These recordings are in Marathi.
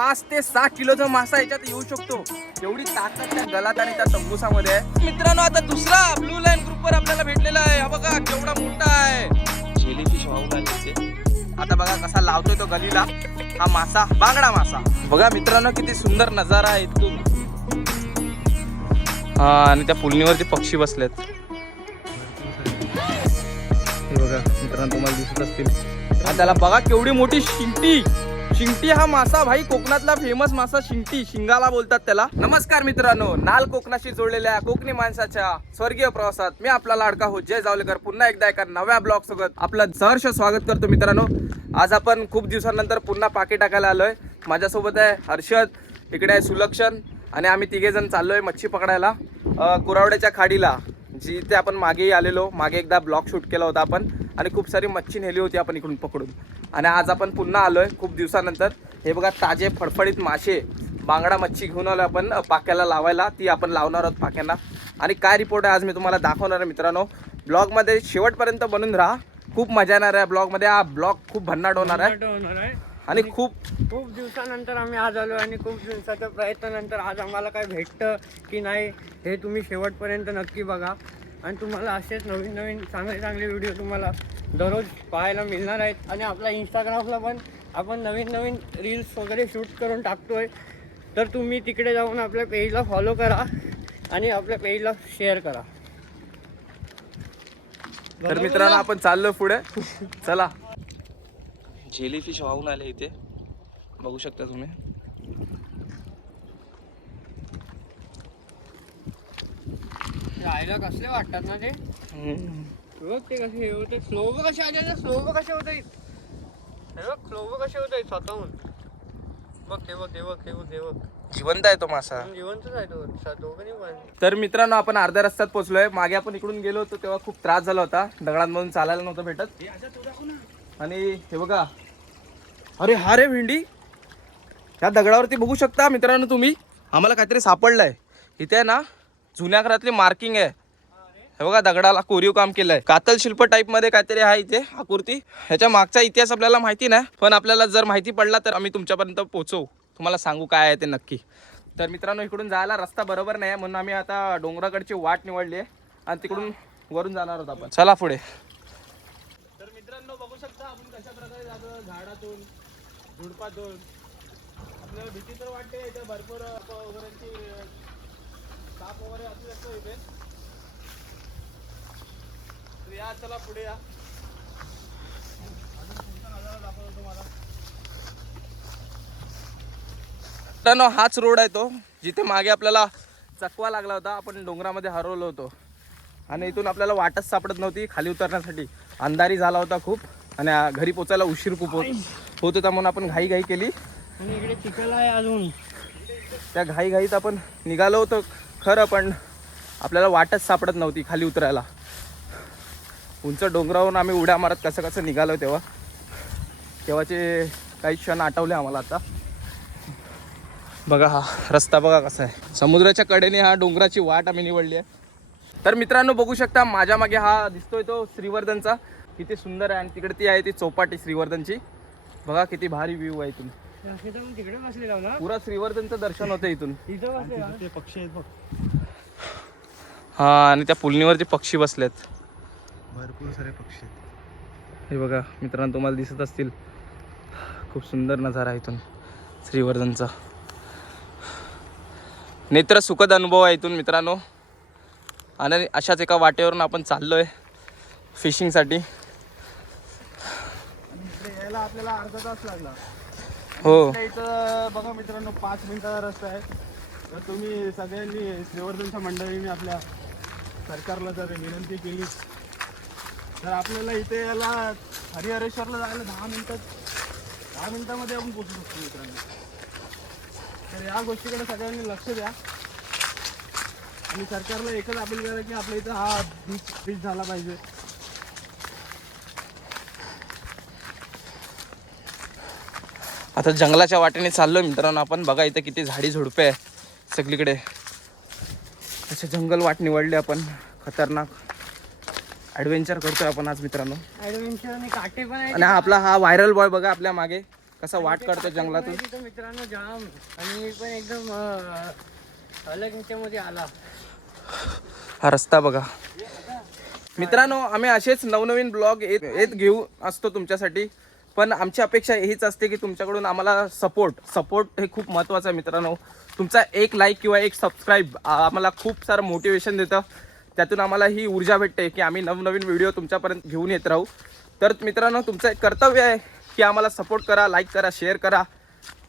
5 ते 6 किलोचा मासा याच्यात येऊ शकतो. एवढी ताकद त्या गलात आणि त्या तंबूसामध्ये आहे. मित्रांनो आता दुसरा ब्लू लाईन ग्रुपवर आपल्याला भेटलेला आहे. हा बघा केवढा मोठा आहे. जेलीफिश वाहून आले ते. आता बघा कसा लावतोय तो गलीला हा मासा, बांगडा मासा. बघा मित्रांनो किती सुंदर नजारा आहे इथून. हा आणि त्या पुलनीवरती पक्षी बसलेत. हे बघा मित्रांनो तुम्हाला दिसत असतील. आणि त्याला बघा केवढी मोठी शिंगटी. शिंगटी हा मासा भाई कोकणातला फेमस मासा शिंगटी, शिंगाला बोलतात त्याला. नमस्कार मित्रांनो, नाल कोकणाशी जोडलेल्या कोकणी माणसाच्या स्वर्गीय प्रवासात मी आपला लाडका हो जय जावलेकर पुन्हा एकदा एका नव्या ब्लॉग सोबत आपलं सहर्ष स्वागत करतो. मित्रांनो आज आपण खूप दिवसानंतर पुन्हा पाकी टाकायला आलोय. माझ्यासोबत आहे हर्षद, इकडे आहे सुलक्षण आणि आम्ही तिघे जण चाललोय मच्छी पकडायला कुरावड्याच्या खाडीला, जिथे आपण मागेही आलेलो. मागे एकदा ब्लॉग शूट केला होता आपण आणि खूप सारी मच्छी नेली होती आपण इकडून पकडून. आणि आज आपण पुन्हा आलोय खूप दिवसानंतर. हे बघा ताजे फडफडीत मासे, बांगडा मच्छी घेऊन आलो आपण पाक्याला लावायला. ती आपण लावणार आहोत पाक्यांना. आणि काय रिपोर्ट आहे आज मी तुम्हाला दाखवणार आहे मित्रांनो. ब्लॉगमध्ये शेवटपर्यंत बनून राहा, खूप मजा येणार आहे ब्लॉगमध्ये. हा ब्लॉग खूप भन्नाट होणार आहे आणि खूप दिवसानंतर आम्ही आज आलो आणि खूप दिवसाच्या प्रयत्नानंतर आज आम्हाला काय भेटतं की नाही हे तुम्ही शेवटपर्यंत नक्की बघा. आणि तुम्हाला असेच नवीन नवीन चांगले व्हिडिओ तुम्हाला दररोज पाहायला मिळणार आहेत. आणि आपल्या इंस्टाग्रामला पण आपण नवीन नवीन रील्स वगैरे शूट करून टाकतोय. तर तुम्ही तिकडे जाऊन आपल्या पेजला फॉलो करा आणि आपल्या पेजला शेअर करा. तर मित्रांनो आपण चाललो पुढे, चला. जेलीफिश वाहून आले इथे, बघू शकता तुम्ही. राहायला कसले वाटतात ना ते. बघ ते कसे होते, स्लो कसे आले, स्लो कसे होत आहेत. हे बघ स्लो कसे होत आहेत स्वतःहून. बघ ते बघ ते बघ ते बघ ते बघ, जिवंत आहे तो मासा. जिवंतच आहे तो दोघांनी पण. तर मित्रांनो आपण अर्ध्या रस्त्यात पोहोचलोय. मागे आपण इकडून गेलो होतो तेव्हा खूप त्रास झाला होता, दगडांमधून चालायला नव्हतं भेटत. आणि हे बघा, अरे हा रे भेंडी, ह्या दगडावरती बघू शकता मित्रांनो तुम्ही. आम्हाला काहीतरी सापडलंय इथे आहे ना, जुन्या घरातली मार्किंग आहे. हे बघा दगडाला कोरीव काम केलंय, कातल शिल्प टाईप मध्ये काहीतरी आहे इथे आकृती. ह्याच्या मागचा इतिहास आपल्याला माहिती नाही, पण आपल्याला जर माहिती पडला तर आम्ही तुमच्यापर्यंत पोहोचवू, तुम्हाला सांगू काय आहे ते नक्की. तर मित्रांनो इकडून जायला रस्ता बरोबर नाही म्हणून आम्ही आता डोंगराकडची वाट निवडली आहे आणि तिकडून वरून जाणार आहोत आपण. चला पुढे. तर मित्रांनो बघू शकता आपण कशा प्रकारे जातो, झाडातून झुडपातून. आपल्याला भीती तर वाटते, इथे भरपूर वगैरेची साप वगैरे असू शकतो इथे. तर या चला पुढे या. मित्रांनो हाच रोड आहे तो जिथे मागे आपल्याला चकवा लागला होता, आपण डोंगरामध्ये हरवलो होतो. आणि इथून आपल्याला वाटच सापडत नव्हती खाली उतरण्यासाठी. अंधारी झाला होता खूप आणि घरी पोचायला उशीर खूप होत होता म्हणून आपण घाई केली. आणि इकडे चिखल आहे अजून. त्या घाईत आपण निघालो होतो खरं, पण आपल्याला वाटच सापडत नव्हती खाली उतरायला. उंच डोंगरावरून आम्ही उड्या मारत कसं निघालो तेव्हाचे काही क्षण आठवले आम्हाला आता. बघा हा रस्ता बघा कसा आहे, समुद्राच्या कडेने हा डोंगराची वाट आम्ही निवडली आहे. तर मित्रांनो बघू शकता माझ्या मागे हा दिसतोय तो श्रीवर्धनचा, किती सुंदर आहे. आणि तिकडे ती आहे ती चौपाटी श्रीवर्धनची. बघा किती भारी व्ह्यू आहे इथून. तिकडे बसलेला ना, पुरा श्रीवर्धनचं दर्शन होतं इथून. ते पक्षी आहेत बघ. हा आणि त्या पुलनीवरती पक्षी बसलेत, भरपूर सारे पक्षी आहेत. हे बघा मित्रांनो तुम्हाला दिसत असतील. खूप सुंदर नजारा इथून श्रीवर्धनचा. नेत्र सुखद अनुभव आहे इथून मित्रांनो. आणि अशाच एका वाटेवरून आपण चाललोय फिशिंगसाठी. यायला आपल्याला अर्धा तास लागला. हो इथं बघा मित्रांनो 5 मिनिटाचा रस्ता आहे. तर तुम्ही सगळ्यांनी श्रीवर्धनच्या मंडळीने आपल्या सरकारला जर विनंती केली तर आपल्याला इथे याला हरिहरेश्वरला जायला 10 मिनिटामध्ये आपण पोहोचू शकतो मित्रांनो. तर या गोष्टीकडे सगळ्यांनी लक्ष द्या आणि सरकारला एकच अपील करा की आपल्या इथं हा बीच झाला पाहिजे. आता जंगलाच्या वाटेने चाललोय मित्रांनो आपण. बघा इथे किती झाडी झुडपे आहे सगळीकडे. असे जंगल वाट निवडले आपण, खतरनाक ॲडव्हेंचर करतोय आपण आज मित्रांनो. ॲडव्हेंचर आणि काटे पण आहे. आणि आपला हा व्हायरल बॉय बघा आपल्या मागे, कसा वाट काढतो जंगलातून. तिथं मित्रांनो जाम आणि मी पण एकदम अलग ह्याच्यामध्ये आला. हा रस्ता बघा मित्रांनो, आम्ही असेच नवनवीन ब्लॉग येत घेऊ असतो तुमच्यासाठी. पण आमची अपेक्षा हीच असते की तुमच्याकडून आम्हाला सपोर्ट हे खूप महत्त्वाचं आहे मित्रांनो. तुमचा एक लाईक किंवा एक सबस्क्राईब आम्हाला खूप सारं मोटिवेशन देतं. त्यातून आम्हाला ही ऊर्जा भेटते की आम्ही नवनवीन व्हिडिओ तुमच्यापर्यंत घेऊन येत राहू. तर मित्रांनो, तुमचं एक कर्तव्य आहे की आम्हाला सपोर्ट करा, लाईक करा, शेअर करा.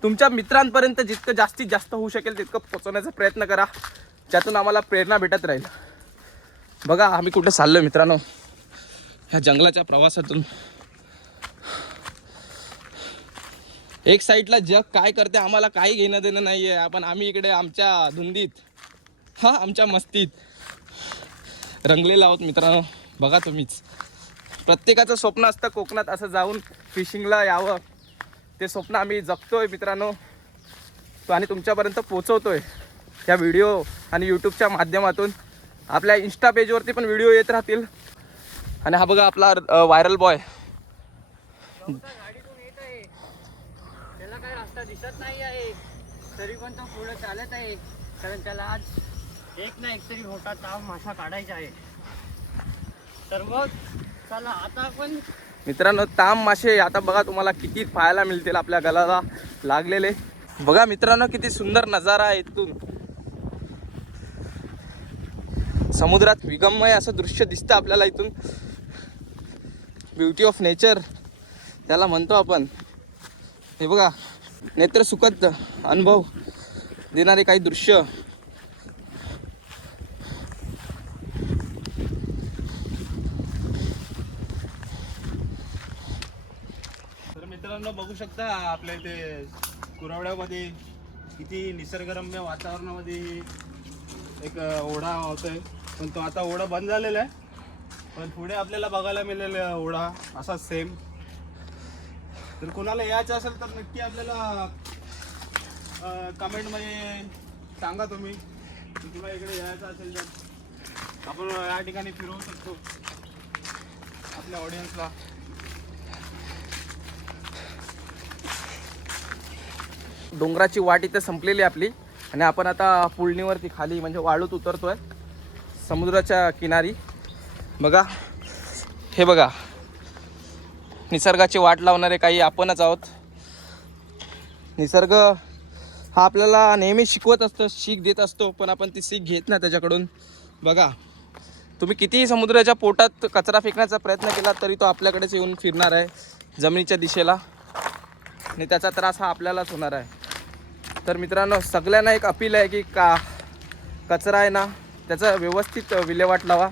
तुमच्या मित्रांपर्यंत जितकं जास्तीत जास्त होऊ शकेल तितकं पोहोचवण्याचा प्रयत्न करा. त्यातून आम्हाला प्रेरणा भेटत राहील. बघा आम्ही कुठे चाललो मित्रांनो, ह्या जंगलाच्या प्रवासातून. एक साईडला जग काय करते आम्हाला काही घेणं देणं नाही आहे. आपण आम्ही इकडे आमच्या धुंदीत आमच्या मस्तीत रंगलेलो आहोत मित्रांनो. बघा तुम्हीच, प्रत्येकाचं स्वप्न असतं कोकणात असं जाऊन फिशिंगला यावं. ते स्वप्न आम्ही जगतोय मित्रांनो आणि तुमच्यापर्यंत पोचवतोय या व्हिडिओ आणि यूट्यूबच्या माध्यमातून. आपल्या इंस्टा पेजवरती पण व्हिडिओ येत राहतील. आणि हा बघा आपला व्हायरल बॉय गाडीतून येत आहे, त्याला काही रस्ता दिसत नाही आहे, तरी पण तो पुढे चालत आहे. कारण त्याला आज एक ना एक तरी मोठा ताव मासा काढायचा आहे. तर मग चला आता आपण मित्रांनो, ताम मासे आता बघा तुम्हाला किती पाहायला मिळतील आपल्या गलाला लागलेले. बघा मित्रांनो, किती सुंदर नजारा आहे इथून. समुद्रात विगमय असं दृश्य दिसतं आपल्याला इथून. ब्युटी ऑफ नेचर त्याला म्हणतो आपण. हे बघा, नेत्र सुखद अनुभव देणारे काही दृश्य. तर मित्रांनो बघू शकता आपल्या इथे कुरावड्यामध्ये किती निसर्गरम्य वातावरणामध्ये एक ओढा होतोय. पण तो आता ओढा बंद झालेला आहे. पण पुढे आपल्याला बघायला मिळेल ओढा असा सेम. तर कोणाला यायचं असेल तर नक्की आपल्याला कमेंटमध्ये सांगा तुम्ही की तुला इकडे यायचं असेल तर आपण या ठिकाणी फिरवू शकतो आपल्या ऑडियन्सला. डोंगराची वाट इथं संपलेली आपली आणि आपण आता पुळणीवरती खाली म्हणजे वाळूत उतरतोय समुद्राच्या किनारी. बघा, हे बघा, निसर्गाची वाट लावणारे काही आपणच आहोत. निसर्ग हा आपल्याला नेहमी शिकवत असतो, सीख देत असतो, पण आपण ती सीख घेत नाही त्याच्याकडून. बघा, तुम्ही कितीही समुद्राच्या पोटात कचरा फेकण्याचा प्रयत्न केला तरी तो आपल्याकडेच येऊन फिरणार आहे जमिनीच्या दिशेला आणि त्याचा त्रास हा आपल्यालाच होणार आहे. तर मित्रांनो, सगळ्यांना एक अपील आहे की कचरा आहे ना त्याचा व्यवस्थित विल्हेवाट लावा,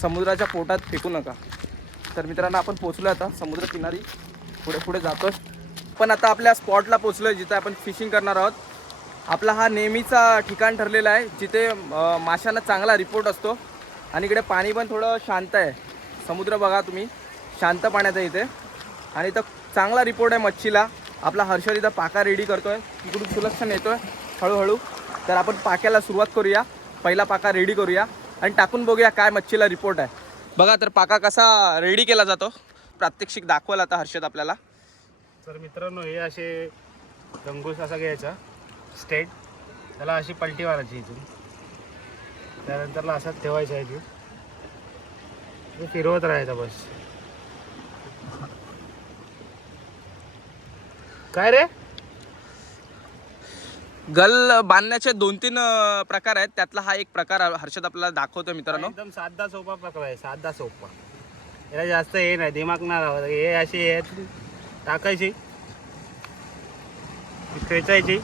समुद्राच्या पोटात फेकू नका. तर मित्रांनो, आपण पोचलो आता समुद्र किनारी, पुढे पुढे जातो. पण आता आपल्या स्पॉटला पोचलो आहे जिथे आपण फिशिंग करणार आहोत. आपला हा नेहमीचा ठिकाण ठरलेला आहे जिथे माशांना चांगला रिपोर्ट असतो आणि इकडे पाणी पण थोडं शांत आहे. समुद्र बघा तुम्ही, शांत पाण्यात आहे इथे आणि इथं चांगला रिपोर्ट आहे मच्छीला. आपला हर्षद इथं पाका रेडी करतोय, इकडून सुलक्षण येतोय हळूहळू. तर आपण पाक्याला सुरुवात करूया, पहिला पाका रेडी करूया आणि टाकून बघूया काय मच्छीला रिपोर्ट आहे. बघा, तर पाका कसा रेडी केला जातो प्रात्यक्षिक दाखवाल आता हर्षद आपल्याला. तर मित्रांनो, हे असे रंगूस असा घ्यायचा स्ट्रेट, त्याला अशी पलटी मारायची इथून, त्यानंतरला असाच ठेवायचा आहे ते फिरवत राहायचा बस. काय रे, गल बांधण्याचे 2-3 प्रकार आहेत, त्यातला हा एक प्रकार हर्षद आपल्याला दाखवतो मित्रांनो. एकदम साधा सोपा प्रकार आहे, साधा सोपा. याला जास्त हे नाही, दिमाग नाही लावायचा. हे अशी टाकायची, खेचायची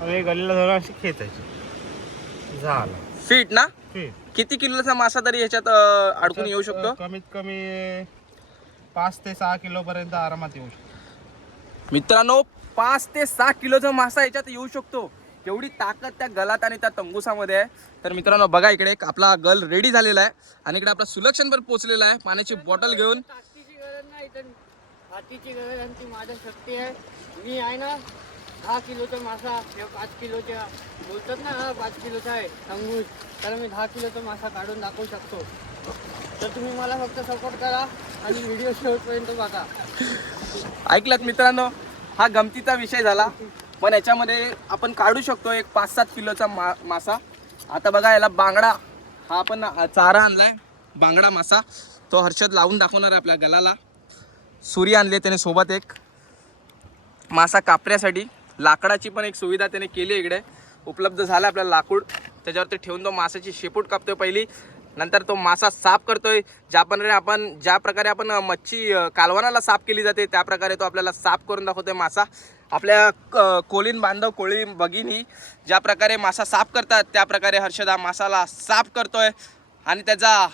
आणि गलीला धरून अशी खेचायची, झालं. फीट ना, ठीक. किती किलोचा मासा तरी ह्याच्यात अडकून येऊ शकतो? कमीत कमी 5 ते 6 किलो पर्यंत आरामात येऊ शकतो मित्रांनो. 5 ते 6 किलोचा मासा याच्यात येऊ शकतो. एवढी ताकद त्या गलात आणि त्या तंबूसामध्ये आहे. तर मित्रांनो बघा, इकडे एक आपला गल रेडी झालेला आहे आणि इकडे आपला सुलक्षण पण पोहोचलेला आहे पाण्याची बॉटल घेऊन. ताकदीची गरज नाही, तर हातीची गरज आणि ती माझ्या शक्ती आहे. मी आहे ना 10 किलोचा मासा किंवा 5 किलोच्या बोलतात ना, हा 5 किलोचा आहे अंगूर, तर मी 10 किलोचा मासा काढून दाखवू शकतो. तर तुम्ही मला फक्त सपोर्ट करा आणि व्हिडिओ शेवटपर्यंत बघा. ऐकलात मित्रांनो, हा गमतीचा विषय झाला, पण याच्यामध्ये आपण काढू शकतो एक 5-7 किलोचा मासा. आता बघा याला बांगडा, हा आपण चारा आणलाय बांगडा मासा, तो हर्षद लावून दाखवणार आहे आपल्या गलाला. सुरी आणली त्याने सोबत एक मासा कापण्यासाठी. लाकडाची पण एक सुविधा त्याने केली इकडे उपलब्ध झाला आपल्याला लाकूड, त्याच्यावरती ठेवून तो मासाची शेपूट कापतोय पहिली, नंतर तो मासा साफ करतोय. ज्या प्रकारे आपण मच्छी कालवणाला साफ केली जाते त्या प्रकारे तो आपल्याला साफ करून दाखवतोय मासा. आपल्या कोलीन बांधव कोळी भगिनी ज्या प्रकारे मासा साफ करतात त्या प्रकारे हर्षद हा मासाला साफ करतोय आणि त्याचा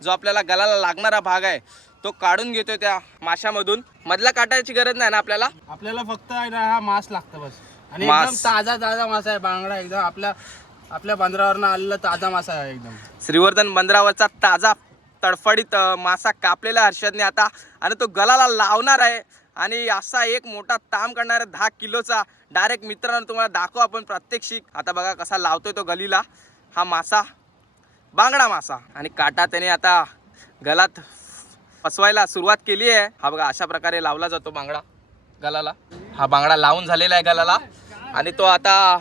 जो आपल्याला गलाला लागणारा भाग आहे तो काढून घेतोय त्या माशामधून. मधला काटायची गरज नाही ना आपल्याला, आपल्याला फक्त आहे ना हा मांस लागतं बस. आणि एकदम ताजा मासा आहे बांगडा, एकदम आपल्या बंदरावरनं आलेला ताजा मासा आहे एकदम. श्रीवर्धन बंदरावरचा ताजा तडफडीत मासा कापलेला हर्षदने आता, आणि तो गलाला लावणार आहे. आणि असा एक मोठा ताम करणार आहे 10 किलोचा. डायरेक्ट मित्रांनो तुम्हाला दाखव आपण प्रात्यक्षिक. आता बघा कसा लावतोय तो गलीला हा मासा, बांगडा मासा. आणि काटा त्याने आता गलात फसवायला सुरुवात केली आहे. हा बघा अशा प्रकारे लावला जातो बांगडा गलाला. हा बांगडा लावून झालेला आहे गलाला आणि तो आता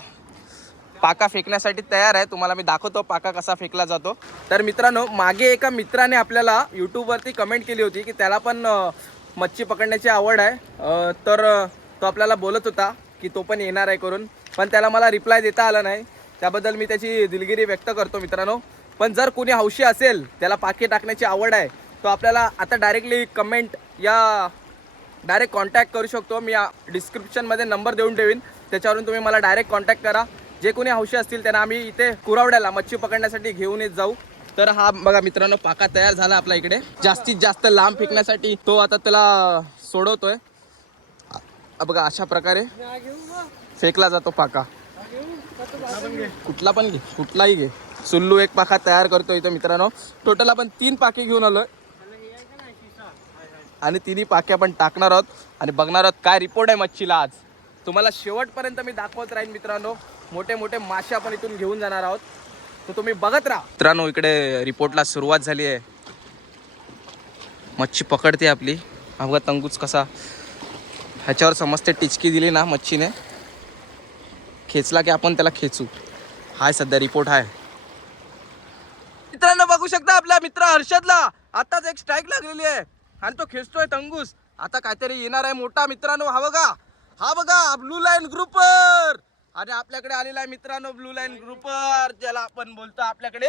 पाका फेकण्यासाठी तयार आहे. तुम्हाला मी दाखवतो पाका कसा फेकला जातो. तर मित्रांनो, मागे एका मित्राने आपल्याला यूट्यूबवरती कमेंट केली होती की त्याला पण मच्छी पकडण्याची आवड आहे, तर तो आपल्याला बोलत होता की तो पण येणार आहे करून, पण त्याला मला रिप्लाय देता आला नाही. त्याबद्दल मी त्याची दिलगिरी व्यक्त करतो मित्रांनो. पण जर कोणी हौशी असेल, त्याला पाके टाकण्याची आवड आहे, तो आपल्याला आता डायरेक्टली कमेंट या डायरेक्ट कॉन्टॅक्ट करू शकतो. मी डिस्क्रिप्शनमध्ये नंबर देऊन ठेवीन, त्याच्यावरून तुम्ही मला डायरेक्ट कॉन्टॅक्ट करा. जे कोणी हौशी असतील त्यांना आम्ही इथे कुरावड्याला मच्छी पकडण्यासाठी घेऊन येत जाऊ. तर हा बघा मित्रांनो पाका तयार झाला आपल्या इकडे. जास्तीत जास्त लांब फेकण्यासाठी तो आता त्याला सोडवतोय. बघा अशा प्रकारे फेकला जातो पाका. कुठला पण घे, कुठलाही घे. सुल्लू एक पाका तयार करतो इथं मित्रांनो. टोटल आपण 3 पाके घेऊन आलोय आणि 3ही पाके आपण टाकणार आहोत आणि बघणार आहोत काय रिपोर्ट आहे मच्छीला आज. तुम्हाला शेवटपर्यंत मी दाखवत राहीन मित्रांनो. मोठे मोठे मासे आपण इथून घेऊन जाणार आहोत, तर तुम्ही बघत राहा. मित्रांनो इकडे रिपोर्टला सुरुवात झाली आहे. मच्छी पकडते आपली. हा बघा तंगूच कसा ह्याच्यावर समजते टिचकी दिली ना मच्छीने, खेचला की आपण त्याला खेचू. हाय सध्या रिपोर्ट आहे मित्रांनो. बघू शकता आपल्या मित्र हर्षदला आताच एक स्ट्राईक लागलेली आहे आणि तो खेचतोय तंगूस. आता काहीतरी येणार आहे मोठा मित्रांनो. हा बघा ब्लू लाईन ग्रुपर. आणि आपल्याकडे आलेला आहे मित्रांनो ब्लू लाईन ग्रुपर, ज्याला आपण बोलतो आपल्याकडे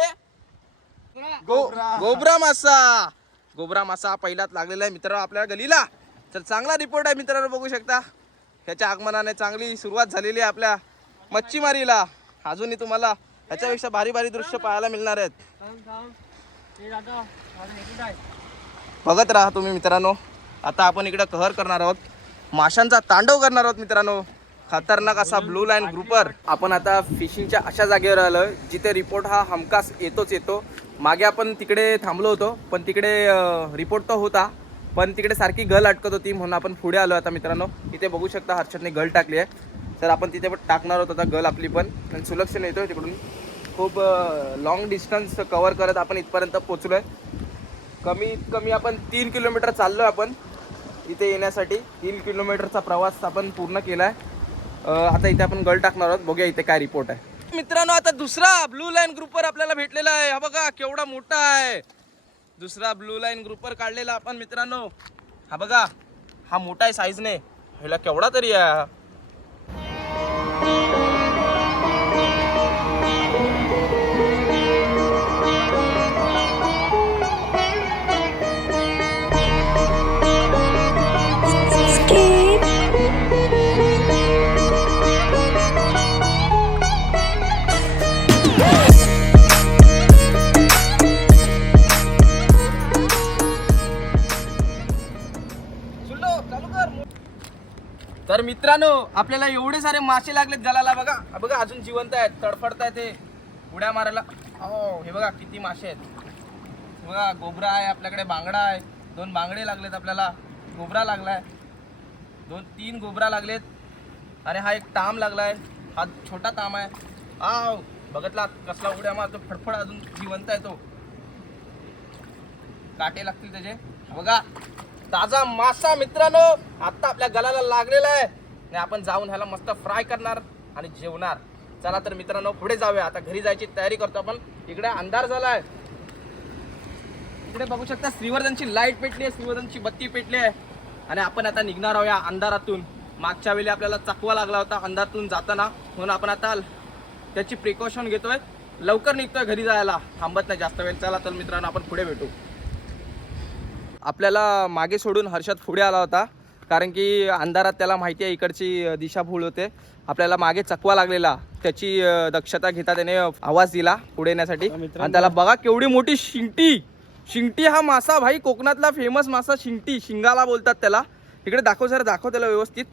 गोब्रा मासा. गोब्रा मासा पहिलाच लागलेला आहे मित्रांनो आपल्या गलीला. तर चांगला रिपोर्ट आहे मित्रांनो. बघू शकता ह्याच्या आगमनाने चांगली सुरुवात झालेली आहे आपल्या मच्छीमारीला. अजूनही तुम्हाला ह्याच्यापेक्षा भारी भारी दृश्य पाहायला मिळणार आहेत. बघत राहा तुम्ही मित्रांनो. आता आपण इकडे कहर करणार आहोत, माशांचा तांडव करणार आहोत मित्रांनो. खतरनाक असा ब्लू लाईन ग्रुपर. आपण आता फिशिंगच्या अशा जागेवर आलोय जिथे रिपोर्ट हा हमखास येतो. मागे आपण तिकडे थांबलो होतो, पण तिकडे रिपोर्ट तर होता, पण तिकडे सारखी गल अटकत होती, म्हणून आपण पुढे आलो आता मित्रांनो. इथे बघू शकता हर्षदने गल टाकली आहे. तर आपण तिथे पण टाकणार आहोत आता गल आपली पण. आणि सुलक्षण येतोय तिकडून. खूप लॉंग डिस्टन्स कव्हर करत आपण इथपर्यंत पोचलो आहे. कमीत कमी आपण 3 किलोमीटर चाललो आहे आपण इथे येण्यासाठी. 3 किलोमीटरचा प्रवास आपण पूर्ण केला आहे. आता इथे आपण गल टाकणार आहोत. बघूया इथे काय रिपोर्ट आहे मित्रांनो. आता दुसरा ब्लू लाईन ग्रुपर आपल्याला भेटलेला आहे. हा बघा केवढा मोठा आहे. दुसरा ब्लू लाईन ग्रुपर काढलेला आपण मित्रांनो. हा बघा हा मोठा आहे साईजने. ह्याला केवढा तरी आहे. तर मित्रांनो आपल्याला एवढे सारे मासे लागलेत गलाला. बघा बघा अजून जिवंत आहेत, तडफडतायत ते उड्या मारायला. हो हे बघा किती मासे आहेत. बघा गोबरा आहे आपल्याकडे, बांगडा आहे. 2 बांगडे लागलेत आपल्याला, गोबरा लागलाय, 2-3 गोबरा लागलेत. आणि हा एक ताम लागलाय. हा छोटा ताम आहे. आव बघतला कसला उड्या मारतो, फडफड अजून जिवंत आहे तो. काटे लागतील त्याचे. बघा ताजा मासा मित्रांनो आता आपल्या गलाला लागलेला आहे आणि आपण जाऊन ह्याला मस्त फ्राय करणार आणि जेवणार. चला तर मित्रांनो पुढे जाऊया. आता घरी जायची तयारी करतो आपण. इकडे अंधार झालाय. इकडे बघू शकता श्रीवर्धनची लाईट पेटली आहे, श्रीवर्धनची बत्ती पेटली आहे आणि आपण आता निघणार आहोत या अंधारातून. मागच्या वेळी आपल्याला चकवा लागला होता अंधारातून जाताना, म्हणून आपण आता त्याची प्रिकॉशन घेतोय. लवकर निघतोय घरी जायला, थांबत नाही जास्त वेळ. चला तर मित्रांनो आपण पुढे भेटू. आपल्याला मागे सोडून हर्षद पुढे आला होता, कारण की अंधारात त्याला माहिती आहे इकडची दिशा भूल होते. आपल्याला मागे चकवा लागलेला, त्याची दक्षता घेता त्याने आवाज दिला पुढे येण्यासाठी. आणि त्याला बघा केवढी मोठी शिंगटी. शिंगटी हा मासा भाई कोकणातला फेमस मासा शिंगटी, शिंगाला बोलतात त्याला. इकडे दाखव सर, दाखव त्याला व्यवस्थित.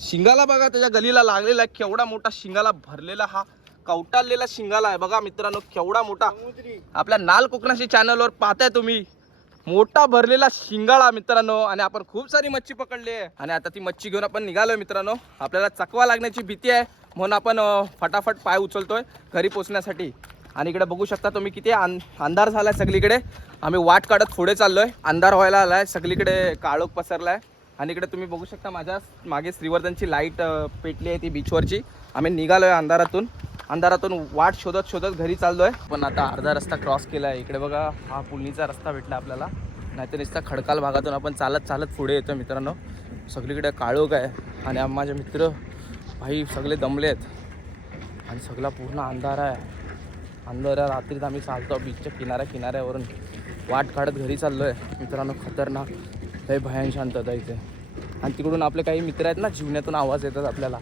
शिंगाला बघा त्याच्या गलीला लागलेला आहे, केवढा मोठा शिंगाला भरलेला हा कवटाळलेला शिंगाला आहे. बघा मित्रांनो केवढा मोठा. आपल्या नाल कोकणाशी चॅनलवर पाहताय तुम्ही, मोठा भरलेला शिंगाळा मित्रांनो. आणि आपण खूप सारी मच्छी पकडली आहे आणि आता ती मच्छी घेऊन आपण निघालोय मित्रांनो. आपल्याला चकवा लागण्याची भीती आहे, म्हणून आपण फटाफट पाय उचलतोय घरी पोहोचण्यासाठी. आणि इकडे बघू शकता तुम्ही किती अंधार झालाय सगळीकडे. आम्ही वाट काढत पुढे चाललोय, अंधार व्हायला आलाय, सगळीकडे काळोख पसरलाय. आणि इकडे तुम्ही बघू शकता माझ्या मागे श्रीवर्धनची लाईट पेटली आहे ती बीचवरची. आम्ही निघालोय अंधारातून वाट शोधत शोधत घरी चाललोय. पण आता अर्धा रस्ता क्रॉस केला आहे. इकडे बघा हा पुलनीचा रस्ता भेटला आपल्याला, नाहीतर नुसता खडकाळ भागातून आपण चालत चालत पुढे येतो मित्रांनो. सगळीकडे काळोख आहे आणि माझे मित्र भाई सगळे दमले आहेत आणि सगळा पूर्ण अंधार आहे. अंधाऱ्या रात्रीत आम्ही चालतो बीचच्या किनाऱ्यावरून वाट काढत घरी चाललोय मित्रांनो. खतरनाक लय भयान शांतता इथे. आणि तिकडून आपले काही मित्र आहेत ना, जीवनातून आवाज येतात आपल्याला.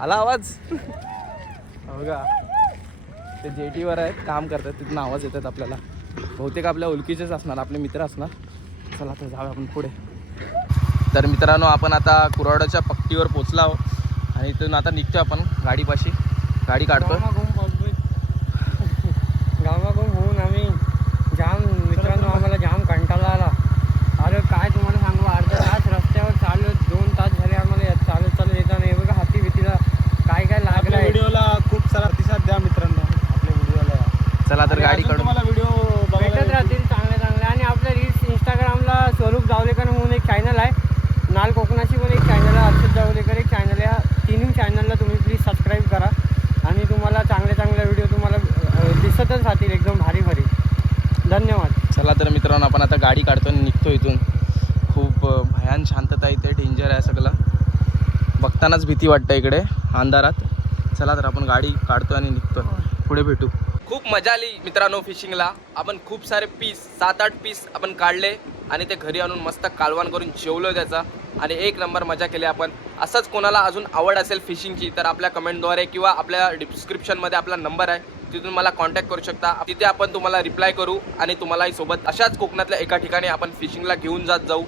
आला आवाज बघा, ते जेटीवर आहेत काम करतात, तिथून आवाज येतात आपल्याला. बहुतेक आपल्या ओळखीचेच असणार, आपले मित्र असणार. चला तर जाऊया आपण पुढे. तर मित्रांनो आपण आता कुराडाच्या पट्टीवर पोचला आहोत आणि इथून आता निघतोय आपण गाडीपाशी. गाडी काढतोय. गावागोम होऊन आम्ही जाम मित्रांनो, आम्हाला जाम कंटाळा आला. अरे काय तुम्हाला सांगू, अर्धा तास रस्त्यावर चालू, 2 तास झाले आम्हाला चालत येता नाही. बघा हाती भीतीला काय काय लागलं. व्हिडिओला खूप सारा प्रतिसाद द्या मित्रांनो आपल्या व्हिडिओला. चला तर गाडी काढून तुम्हाला व्हिडिओ भेटत राहतील चांगले. आणि आपल्या रील्स इंस्टाग्रामला स्वरूप जावलेकर म्हणून एक चॅनल आहे, नाल कोकणाची पण एक चॅनल आहे, हर्षद जावलेकर एक चॅनल आहे. तिन्ही चॅनलला तुम्ही प्लीज सबस्क्राईब करा आणि तुम्हाला चांगले व्हिडिओ तुम्हाला दिसतच राहतील एकदम भारी. धन्यवाद. चला तर मित्रांनो आपण आता गाडी काढतो आणि निघतो इथून. खूप भयान शांतता इथे, डेंजर आहे सगळं. बघतानाच भीती वाटतं इकडे अंधारात. चला तर आपण गाडी काढतो आणि निघतो, पुढे भेटू. खूप मजा आली मित्रांनो फिशिंगला. आपण खूप सारे पीस 7-8 पीस आपण काढले आणि ते घरी आणून मस्त कालवण करून जेवलो त्याचा आणि 1 नंबर मजा केली आपण. असंच कोणाला अजून आवड असेल फिशिंगची तर आपल्या कमेंटद्वारे किंवा आपल्या डिस्क्रिप्शनमध्ये आपला नंबर आहे, तिथून मला कॉन्टॅक्ट करू शकता. तिथे आपण तुम्हाला रिप्लाय करू आणि तुम्हालाही सोबत अशाच कोकणातल्या एका ठिकाणी आपण फिशिंगला घेऊन जाऊ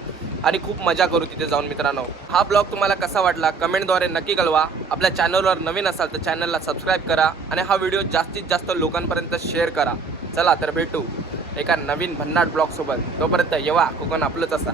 आणि खूप मजा करू तिथे जाऊन मित्रांनो. हा ब्लॉग तुम्हाला कसा वाटला कमेंटद्वारे नक्की कळवा. आपल्या चॅनलवर नवीन असाल तर चॅनलला सबस्क्राईब करा आणि हा व्हिडिओ जास्तीत जास्त लोकांपर्यंत शेअर करा. चला तर भेटू एका नवीन भन्नाट ब्लॉग सोबत. तोपर्यंत येवा कोकण आपलंच असा.